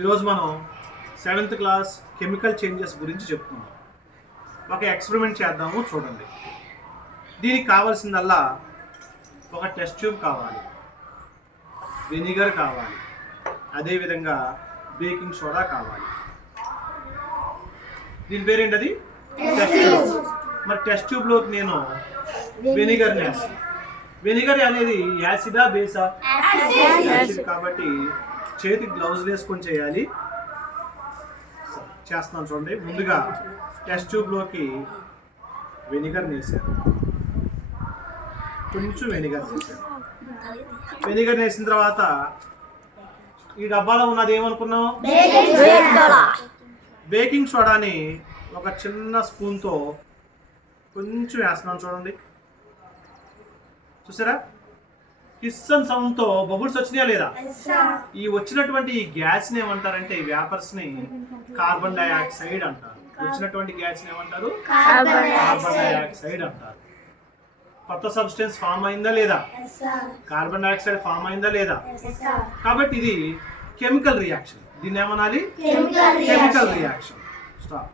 ఈరోజు మనం 7th class chemical changes గురించి చెప్తున్నాం. ఒక ఎక్స్పెరిమెంట్ చేద్దాము, చూడండి. దీనికి కావాల్సిందల్లా ఒక టెస్ట్ ట్యూబ్ కావాలి, వెనిగర్ కావాలి, అదేవిధంగా బేకింగ్ సోడా కావాలి. దీని పేరేంటది? Test tube. మరి టెస్ట్ ట్యూబ్లోకి నేను వెనిగర్ వేస్తాను. వెనిగర్ అనేది యాసిడా బేసా? యాసిడ్. కాబట్టి చేతికి గ్లౌజ్ వేసుకొని చేయాలి. చేస్తున్నాను చూడండి. ముందుగా టెస్ట్ ట్యూబ్లోకి వెనిగర్ వేసాను, కొంచెం వెనిగర్ వేసాను. వెనిగర్ వేసిన తర్వాత ఈ డబ్బాలో ఉన్నది ఏమనుకున్నాం? బేకింగ్ సోడాని ఒక చిన్న స్పూన్తో కొంచెం వేస్తున్నాను చూడండి. చూసారా? హిస్సన్ సౌండ్తో బబుల్స్ వచ్చినాయా లేదా? ఈ వచ్చినటువంటి ఈ గ్యాస్ని ఏమంటారంటే, ఈ వ్యాపర్స్ని కార్బన్ డైఆక్సైడ్ అంటారు. వచ్చినటువంటి గ్యాస్ని ఏమంటారు? కార్బన్ డైఆక్సైడ్ అంటారు. కొత్త సబ్స్టెన్స్ ఫామ్ అయిందా లేదా? కార్బన్ డైఆక్సైడ్ ఫామ్ అయిందా లేదా? కాబట్టి ఇది కెమికల్ రియాక్షన్. దీన్ని ఏమనాలి? Chemical reaction. స్టాప్.